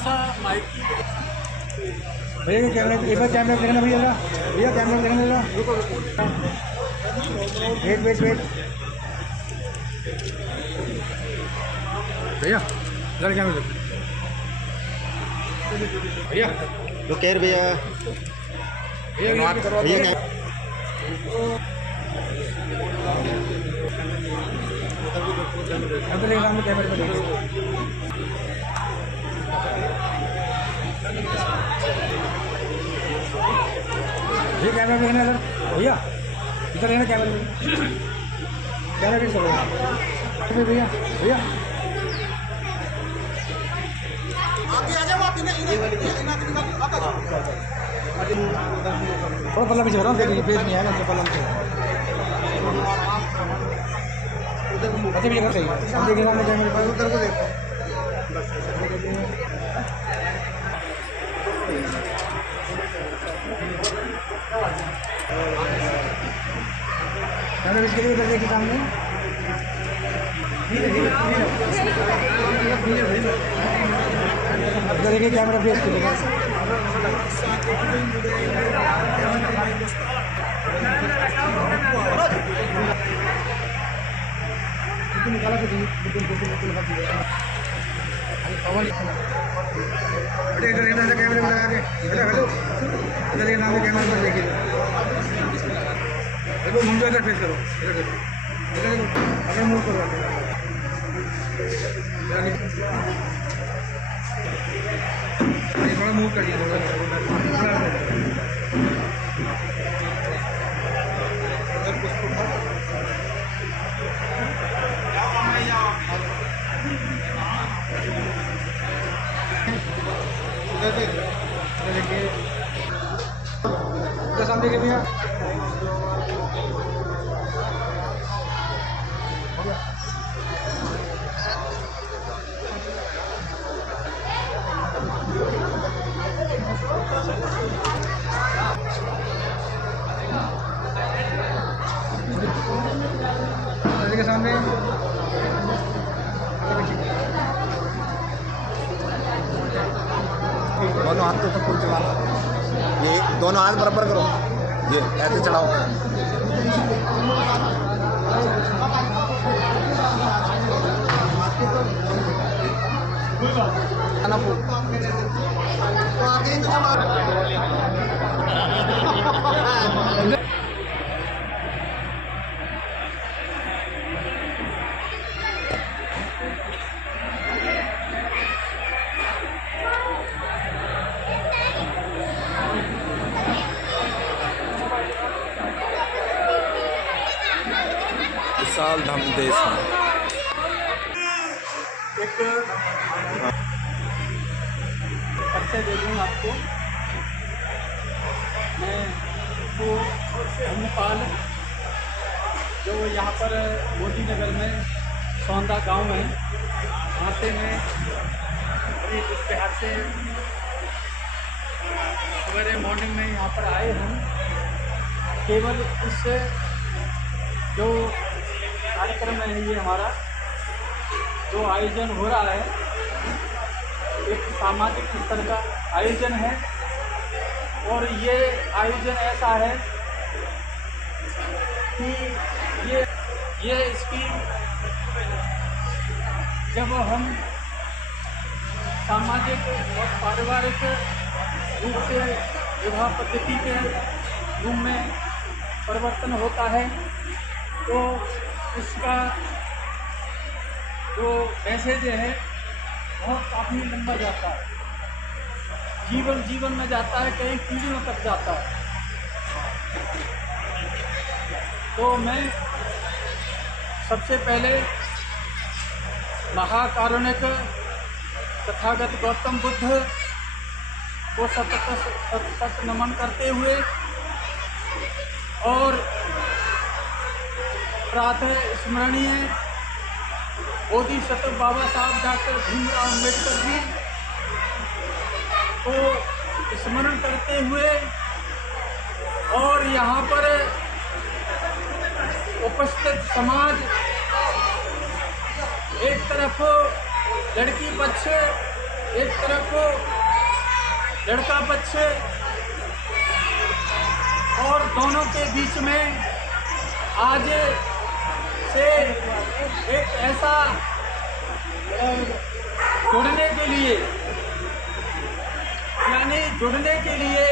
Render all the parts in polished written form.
सा माइक की भैया कैमरा एक बार कैमरा देखना भैया भैया कैमरा देखना जरा वेट वेट वेट भैया जरा कैमरा देखो भैया तो कह रहे भैया भैया भैया अंदर एक सामने कैमरे में देखो ये कैमरा देखना सर भैया इधर रहना कैमरे में कैमरा फिट करो भैया भैया थोड़ा पल्ला पीछे करो देखिए फेस नहीं आएगा पल्ला पीछे अच्छा भैया कर सही देखिए सामने कैमरे पर उधर को देखो कैमरा इसके लिए इधर देखिए सामने इधर देखिए कैमरा फेस के लिए निकाला तो इधर इधर कैमरे में लगा के हेलो हेलो इधर ये नाम कैमरे पर देखिए देखो मुझे इधर फेस करो इधर देखो इधर देखो अगर मूव करो थोड़ा मूव करिए देखिए सामने के भैया के सामने दोनों हाथ तो फुल चलाना ये दोनों हाथ बराबर करो ये ऐसे चढ़ाओ साल धम देश में एक परिचय दे दूँ आपको। मैं तो धर्मपाल जो यहाँ पर मोदी नगर में सौंदा गांव है वहाँ से मैं अभी इस बिहार से सवेरे मॉर्निंग में यहाँ पर आए हैं। केवल इस जो कार्यक्रम है ये हमारा जो आयोजन हो रहा है एक सामाजिक स्तर का आयोजन है और ये आयोजन ऐसा है कि ये इसकी जब हम सामाजिक और पारिवारिक रूप से विवाह पद्धति के रूप में परिवर्तन होता है तो इसका जो मैसेज है बहुत काफ़ी लंबा जाता है, जीवन में जाता है, कई पीढ़ियों तक जाता है। तो मैं सबसे पहले महाकारुणिक तथागत गौतम बुद्ध को सतत नमन करते हुए और प्रातः स्मरणीय बोधिसत्व बाबा साहब डॉक्टर भीमराव अम्बेडकर जी को स्मरण करते हुए और यहाँ पर उपस्थित समाज एक तरफ लड़की पक्ष एक तरफ लड़का पक्ष और दोनों के बीच में आज से एक ऐसा जुड़ने के लिए, यानी जुड़ने के लिए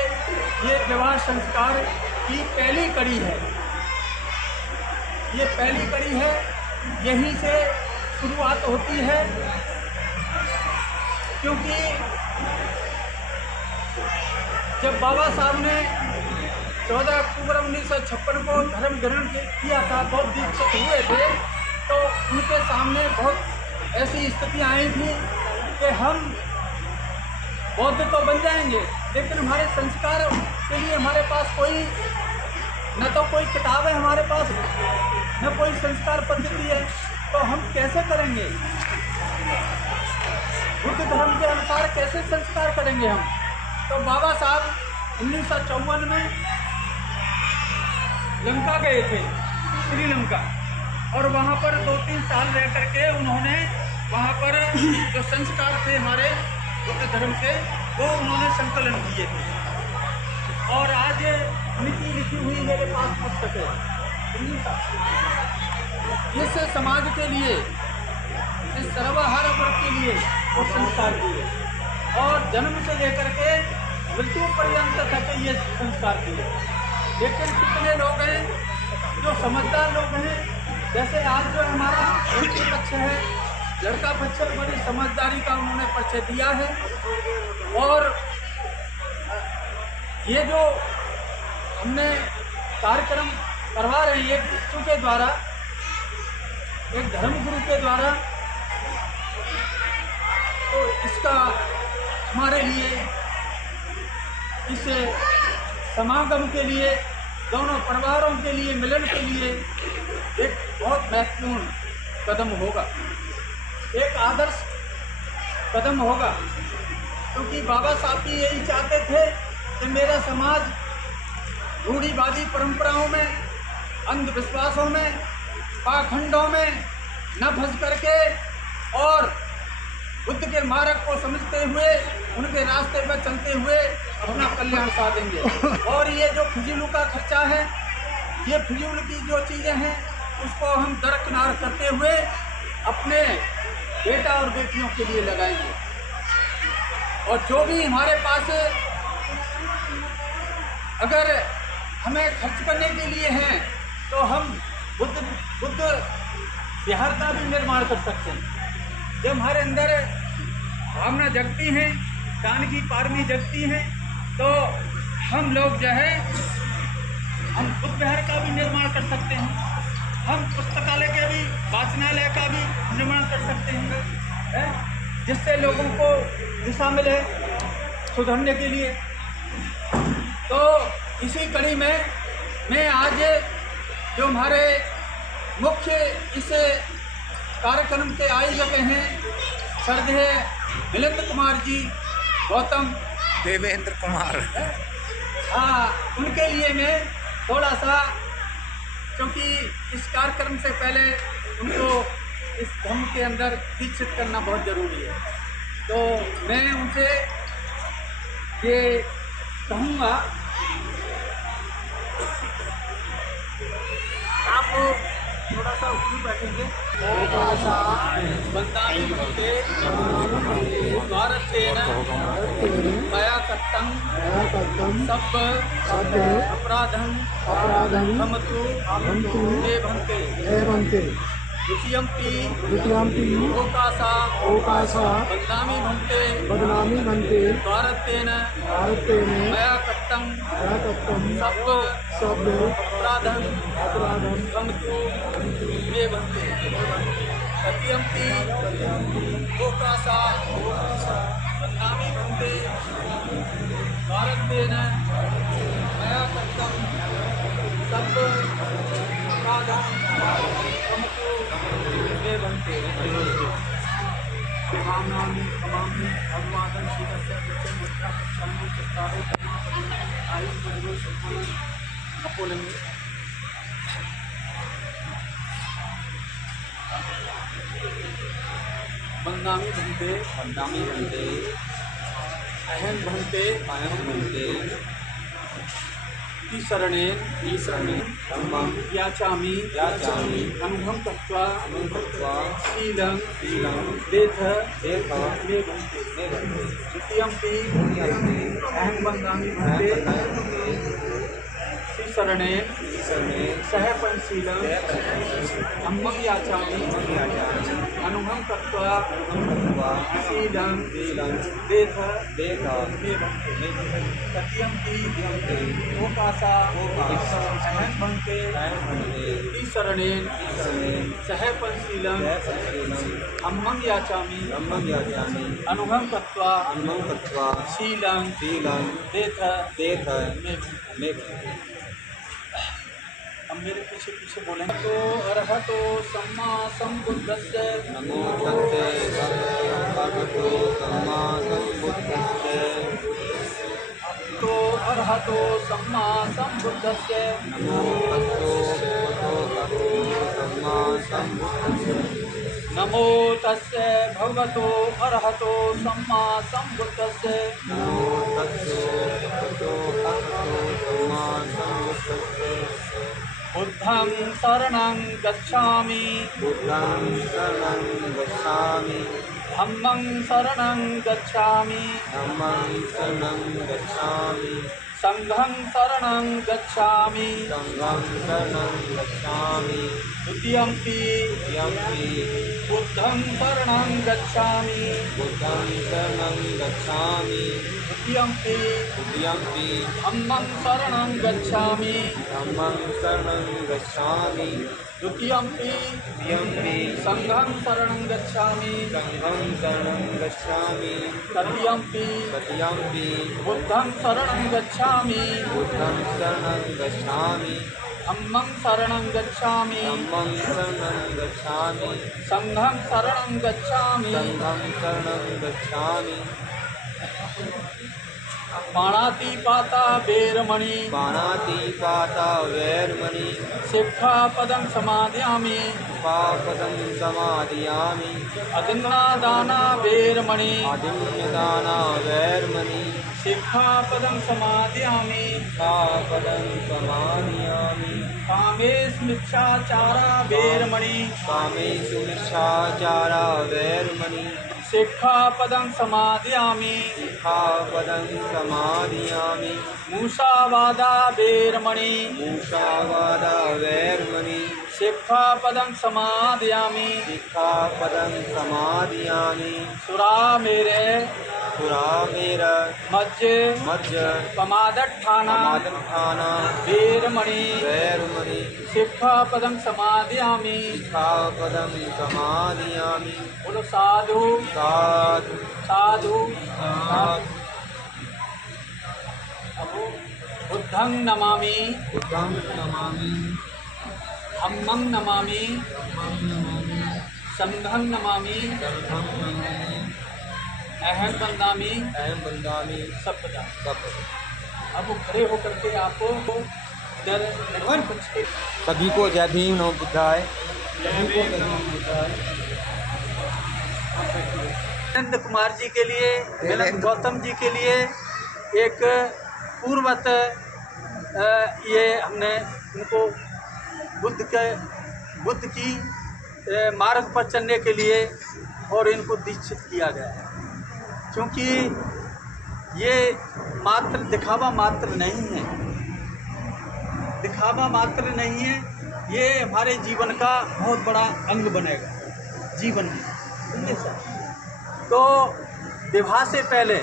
ये विवाह संस्कार की पहली कड़ी है। ये पहली कड़ी है, यहीं से शुरुआत होती है। क्योंकि जब बाबा साहब ने 14 अक्टूबर 1956 को धर्म ग्रहण किया था, बहुत दीक्षित हुए थे, तो उनके सामने बहुत ऐसी स्थितियाँ आई थी कि हम बौद्ध तो बन जाएंगे, लेकिन हमारे संस्कार के लिए हमारे पास कोई न तो कोई किताब है हमारे पास, न कोई संस्कार पद्धति है, तो हम कैसे करेंगे? बुद्ध धर्म के अनुसार कैसे संस्कार करेंगे हम? तो बाबा साहब 1954 में लंका गए थे, श्रीलंका, और वहाँ पर 2-3 साल रह करके उन्होंने वहाँ पर जो संस्कार थे हमारे बुद्ध धर्म के, वो उन्होंने संकलन किए थे। और आज उनकी लिखी हुई मेरे पास पुस्तक है। इस समाज के लिए, इस सर्वहार वर्ग के लिए वो संस्कार दिए, और जन्म से लेकर के मृत्यु पर्यंत तक ये संस्कार दिए। लेकिन कितने लोग हैं जो समझदार लोग हैं, जैसे आज जो हमारा लड़की पक्ष है, लड़का पक्ष बड़ी समझदारी का उन्होंने परिचय दिया है। और ये जो हमने कार्यक्रम करवा रहे हैं, एक भिक्षु के द्वारा, एक धर्म गुरु के द्वारा, तो इसका हमारे लिए, इस समागम के लिए, दोनों परिवारों के लिए मिलन के लिए एक बहुत महत्वपूर्ण कदम होगा, एक आदर्श कदम होगा। क्योंकि बाबा साहब भी यही चाहते थे कि मेरा समाज रूढ़िवादी परंपराओं में, अंधविश्वासों में, पाखंडों में न फंस करके और बुद्ध के मार्ग को समझते हुए, उनके रास्ते पर चलते हुए अपना कल्याण साधेंगे। और ये जो फिजूल का खर्चा है, ये फिजूल की जो चीज़ें हैं, उसको हम दरकिनार करते हुए अपने बेटा और बेटियों के लिए लगाएंगे। और जो भी हमारे पास अगर हमें खर्च करने के लिए हैं, तो हम बुद्ध विहार का भी निर्माण कर सकते हैं। जब हमारे अंदर भावना जगती है, दान की पारमी जगती है, तो हम लोग जो है, हम बुद्ध विहार का भी निर्माण कर सकते हैं। हम पुस्तकालय के भी, वाचनालय का भी निर्माण कर सकते हैं, जिससे लोगों को दिशा मिले सुधरने के लिए। तो इसी कड़ी में मैं आज जो हमारे मुख्य इस कार्यक्रम के आयोजक हैं, श्रद्धेय मिलिंद कुमार जी, गौतम देवेंद्र कुमार, हाँ, उनके लिए मैं थोड़ा सा, क्योंकि इस कार्यक्रम से पहले उनको इस धर्म के अंदर दीक्षित करना बहुत ज़रूरी है, तो मैं उनसे ये कहूँगा, आप थोड़ा सा उसमें बैठेंगे। बंदानी भूते भारतेन मया कृतं सब अपराधं क्षमतु मे भन्ते। द्वितीयम्पि ओकासा बदनामी भन्ते भारतेन मया कृतं सब अपराधं क्षमतु मे भन्ते। तृतीयम्पि ओकासा बदनामी भन्ते भारतेन मया कृतं सब अपराधं क्षमतु मे भन्ते। कामनानि कमामि भगवान् शिवस्य नित्यं मुद्राक्षामि चत्तारो आयुर्वेदो सुखानि अपोलंगे। बन्दामि भन्ते अहं भन्ते शरणेन धम्मं याचामि अनुभं कृत्वा शीलं देथ मे भन्ते द्वितीयम्पि अहं बन्दामि भन्ते शरणेन सह पंचशीलं धम्मं याचामि अनुभं कृत्वा शीलं देथ मे भन्ते तृतीयम्पि ओकासा अहं भन्ते शरणेन सह पंचशीलं धम्मं याचामि अनुभं कृत्वा शीलं देथ मे भन्ते। अब मेरे पीछे पीछे बोलेंगे तो अरहतो सम्मा संबुद्धस्य नमो तस्ते भगवतो सम्मा संबुद्धस्य तो अरहतो सम्मा संबुद्धस्य नमो तस्ते भगवतो सम्मा संबुद्धस्य नमो तस्य भगवतो अरहतो सम्मा संबुद्धस्य बुद्धं शरणं गच्छामि धम्मं शरणं गच्छामि संघं शरणं गच्छामि द्वितीयम्पि बुद्धं शरणं गच्छामि द्वितीयम्पि धम्मं शरणं गच्छामि द्वितीयम्पि संघं शरणं गच्छामि तृतीयम्पि बुद्धं शरणं गच्छामि धम्मं शरणं गच्छामि संघं शरणं गच्छामि पाणातिपाता वैरमणि शिक्षापदं समादयामि अदिन्नादाना वैरमणि शिक्षापदं समादयामि कामेषुमिच्छाचारा वैरमणि शिक्षापदं समादयामि मूषावादा वैरमणि शिक्षापदं समादयामि सुरामेरे मज्ज पमादट्ठाना वैरमणि शिक्षापदं समादयामि बोलो साधु बुद्धं नमामि धम्मं नमामि संघं नमामि अहं बंदामि सबदा। अब वो खड़े होकर के आपको सभी को जय भीम नमो बुद्धाय। नंद कुमार जी के लिए, मिलन गौतम जी के लिए एक पूर्वत ये हमने उनको बुद्ध की मार्ग पर चलने के लिए और इनको दीक्षित किया गया है, क्योंकि ये मात्र दिखावा मात्र नहीं है, ये हमारे जीवन का बहुत बड़ा अंग बनेगा जीवन में, समझे सर। तो विवाह से पहले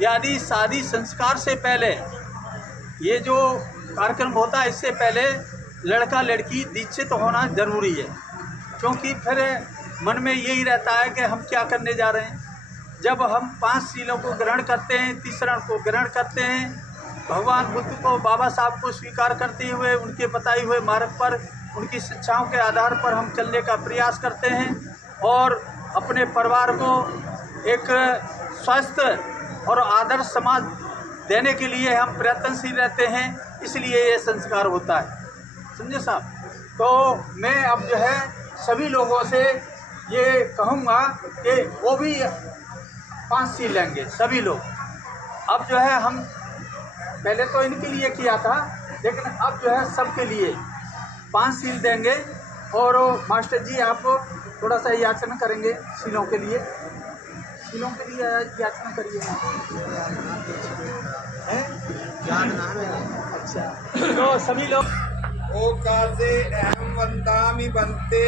यानी शादी संस्कार से पहले ये जो कार्यक्रम होता है, इससे पहले लड़का लड़की दीक्षित होना जरूरी है, क्योंकि फिर मन में यही रहता है कि हम क्या करने जा रहे हैं। जब हम 5 शीलों को ग्रहण करते हैं, तीसरा को ग्रहण करते हैं, भगवान बुद्ध को, बाबा साहब को स्वीकार करते हुए उनके बताए हुए मार्ग पर, उनकी शिक्षाओं के आधार पर हम चलने का प्रयास करते हैं और अपने परिवार को एक स्वस्थ और आदर्श समाज देने के लिए हम प्रयत्नशील रहते हैं, इसलिए ये संस्कार होता है, समझे साहब। तो मैं अब जो है सभी लोगों से ये कहूँगा कि वो भी 5 सील लेंगे सभी लोग। अब जो है हम पहले तो इनके लिए किया था, लेकिन अब जो है सबके लिए 5 सील देंगे। और मास्टर जी आप थोड़ा सा याचना करेंगे सीलों के लिए याचना करिए। अच्छा, तो सभी लोग ओकासे अहम वंदामि बंते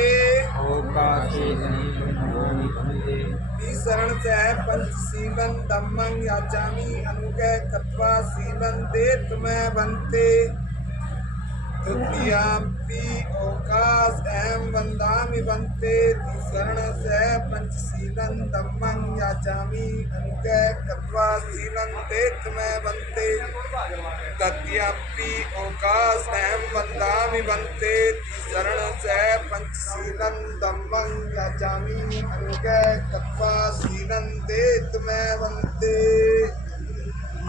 शरण से पंचशीलन धम्मं याचामि अनुगय कृत्वा शीलं ते तुम्हें बंते। तृतीयाम्पि ओकास अहम वंदामि बंते शरण से पंचशीलं धम्मं याचामि अनुगय कृत्वा शीलं ते तुम्हें बंते। तृतीयाम्पि ओकास अहम वंदामि बंते शरण से पंचशीलं धम्मं याचामि अनुगय कृत्वा शीलं ते तुम्हें बंते।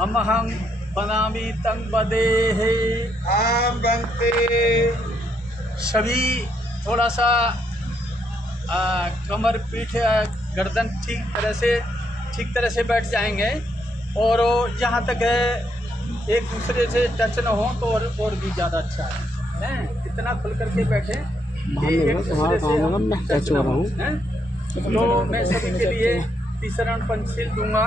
अमहं बनामि तं बदेः। आम बनते। सभी थोड़ा सा कमर पीठ गर्दन ठीक तरह से बैठ जाएंगे। और जहाँ तक है एक दूसरे से टच न हो तो और भी ज़्यादा अच्छा है। इतना खुल करके बैठे एक दूसरे से हम टच न हो। तो मैं सभी के लिए तीसरण पंचशील दूंगा।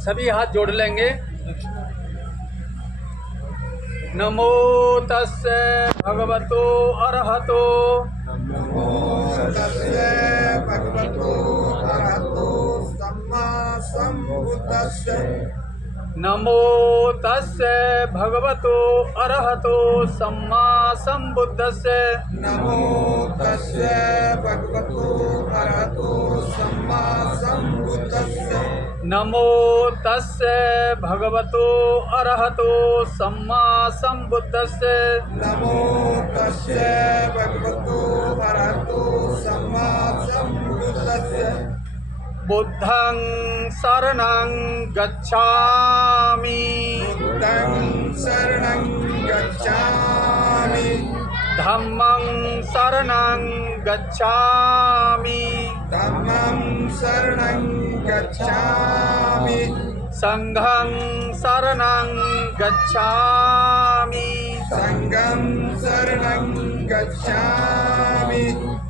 सभी हाथ जोड़ लेंगे। नमो तस्से भगवतो अरहतो नमो तस्से भगवतो अरहतो सम्मा सम्बुद्धस्से। नमो तस्से भगवतो अरहतो सम्मा सम्बुद्धस्से। नमो तस्से भगवतो अरहतो सम्मा सम्बुद्धस्से। नमो तस्से भगवतो अरहतो सम्मा सम्बुद्धस्से। नमो तस्से भगवतो अरहतो सम्मा सम्बुद्धस्से। बुद्धं शरणं गच्छामि। बुद्धं शरणं गच्छामि। धम्मं शरणं गच्छामि। धम्मं शरणं गच्छामि। संघं शरणं गच्छामि। संघं शरणं गच्छामि।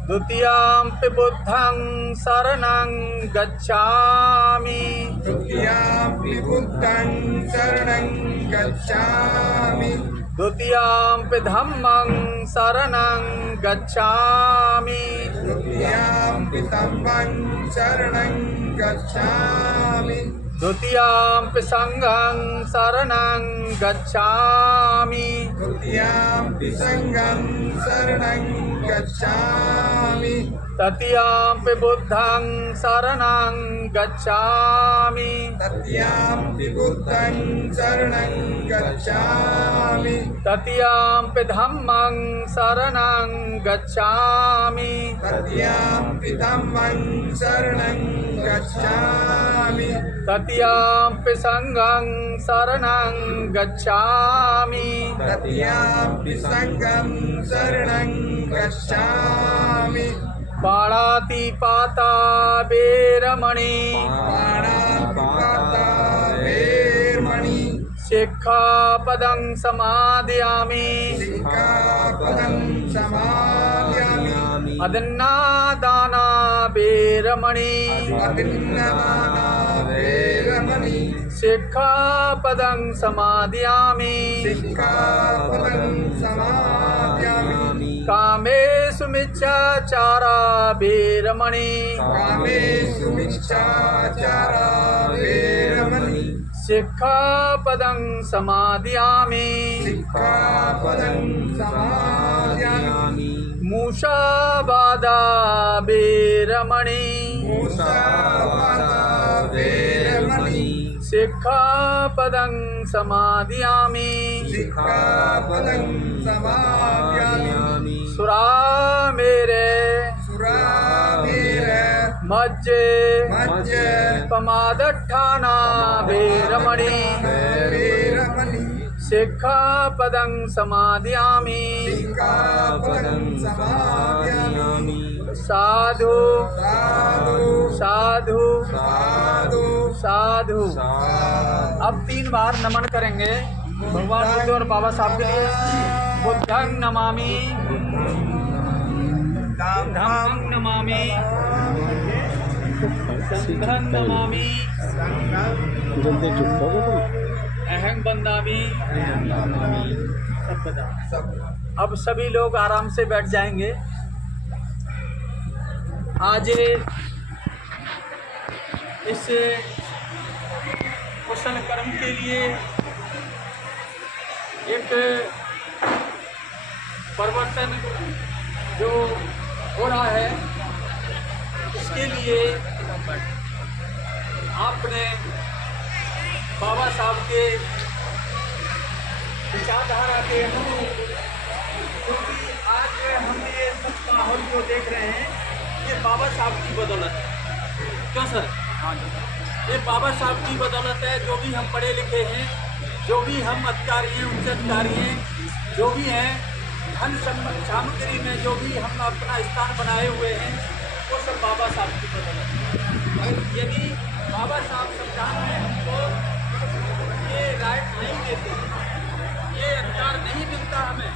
द्वितीयाम्पि बुद्धं शरणं गच्छामि। तृतीयाम्पि बुद्धं शरणं गच्छामि। द्वितीयाम्पि धम्मं शरणं गच्छामि। तृतीयाम्पि धम्मं शरणं गच्छामि। द्वितीयाम्पि संघं शरणं गच्छामि। तृतीयाम्पि संघं शरणं गच्छामि। तृतीयाम्पि बुद्धं शरणं गच्छामि। तृतीयाम्पि बुद्धं शरणं गच्छामि। तृतीयाम्पि धम्मं शरणं गच्छामि। तृतीयाम्पि धम्मं शरणं गच्छामि। तृतीयाम्पि संघं शरणं गच्छामि। तृतीयाम्पि संघं शरणं गच्छामि। पाणातिपाता वेरमणि। पाणातिपाता वेरमणि। शिक्षापदं समादयामि। सिक्खापदं समादयामि। अदन्नादाना वेरमणि। अदिन्नदाना वेरमणि। शिक्षापदं समादयामि। सिक्खापदं समादयामि। कामेषु मिच्छाचारा वेरमणि। कामेषु मिच्छाचारा वेरमणि। शिक्षापदं समादयामि। सिक्खापदं समादयामि। मूषावादा वेरमणि। मूषावादा वेरमणि। शिक्षापदं समादयामि। सिक्खापदं समादयामि। सुरामेरे सुरामेरे मज्जे मज्जे पमादट्ठाना वेरमणि। वेरमणि। सिक्खापदं समादयामि सिक्खापदं समादयामि साधु साधु साधु साधु साधु। अब 3 बार नमन करेंगे भगवान बुद्ध और बाबा साहब के लिए। बुद्धं नमामि, धम्मं नमामि, संघं नमामि, अहं वन्दामि। अब सभी लोग आराम से बैठ जाएंगे। आज इस कुशल कर्म के लिए एक परिवर्तन जो हो रहा है, इसके लिए आपने बाबा साहब के विचारधारा के अनुरूप, क्योंकि आज हम ये सब माहौल जो देख रहे हैं ये बाबा साहब की बदौलत है। क्यों सर? हाँ जी, ये बाबा साहब की बदौलत है। जो भी हम पढ़े लिखे हैं, जो भी हम अधिकारी हैं, उच्च अधिकारी हैं, जो भी हैं, धन सामग्री में जो भी हम अपना स्थान बनाए हुए हैं, वो सब बाबा साहब की बदौलत है। यदि बाबा साहब संविधान में हमको ये राइट नहीं देते, ये अधिकार नहीं मिलता हमें,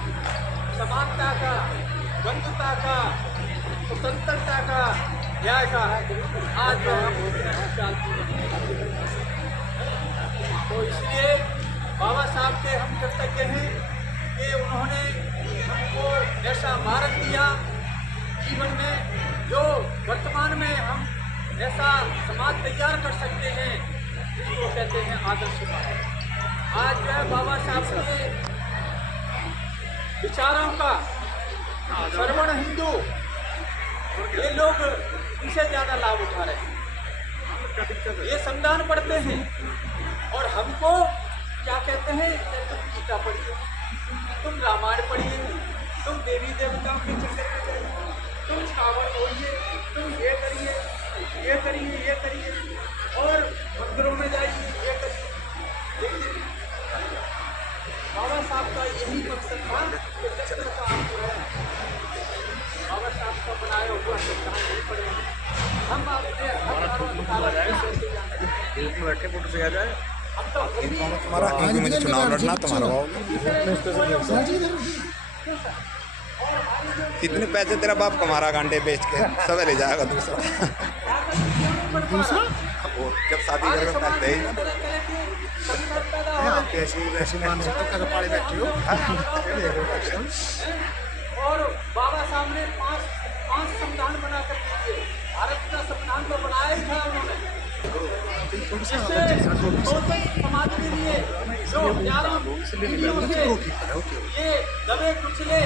समानता का, बंधुता का, स्वतंत्रता का, न्याय का, आज हम तो इसलिए बाबा साहब के हम कृतज्ञ हैं कि उन्होंने हमको ऐसा मार्ग दिया जीवन में, जो वर्तमान में हम ऐसा समाज तैयार कर सकते हैं जिसको कहते हैं आदर्श समाज। आज जो है बाबा साहब के विचारों का सर्वण हिंदू ये लोग इनसे ज़्यादा लाभ उठा रहे हैं। ये संविधान पढ़ते हैं और हमको क्या कहते हैं कि तुम गीता पढ़िए, तुम रामायण पढ़िए, तुम देवी देवताओं के चिंतन में जाइए, तुम श्रावण बोलिए, तुम ये करिए, ये करिए, ये करिए, और मंदिरों में जाइए, ये करिए। लेकिन बाबा साहब का यही मकसद था कि जब तक आप जो है बाबा साहब का बनाया हुआ संविधान नहीं पढ़ेंगे, हम अपने बैठे फोटो से आ जाए। अब तो तुम्हारा मुझे चुनाव लड़ना तुम्हारा बाबू। कितने पैसे तेरा बाप कमा रहा घंटे बेच के, सब ले जाएगा दूसरा। वो जब शादी करेगा पहले ही ऐसी मानसिकता का पाले बैठे हो। और बाबा साहब ने पांच संविधान बना कर दिए। भारत का संविधान तो बनाया ही था उन्होंने। समाज के लिए जो हजारों पीढ़ियों से ये दबे कुचले,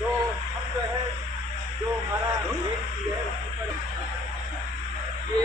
तो हम जो है जो हमारा देश है ये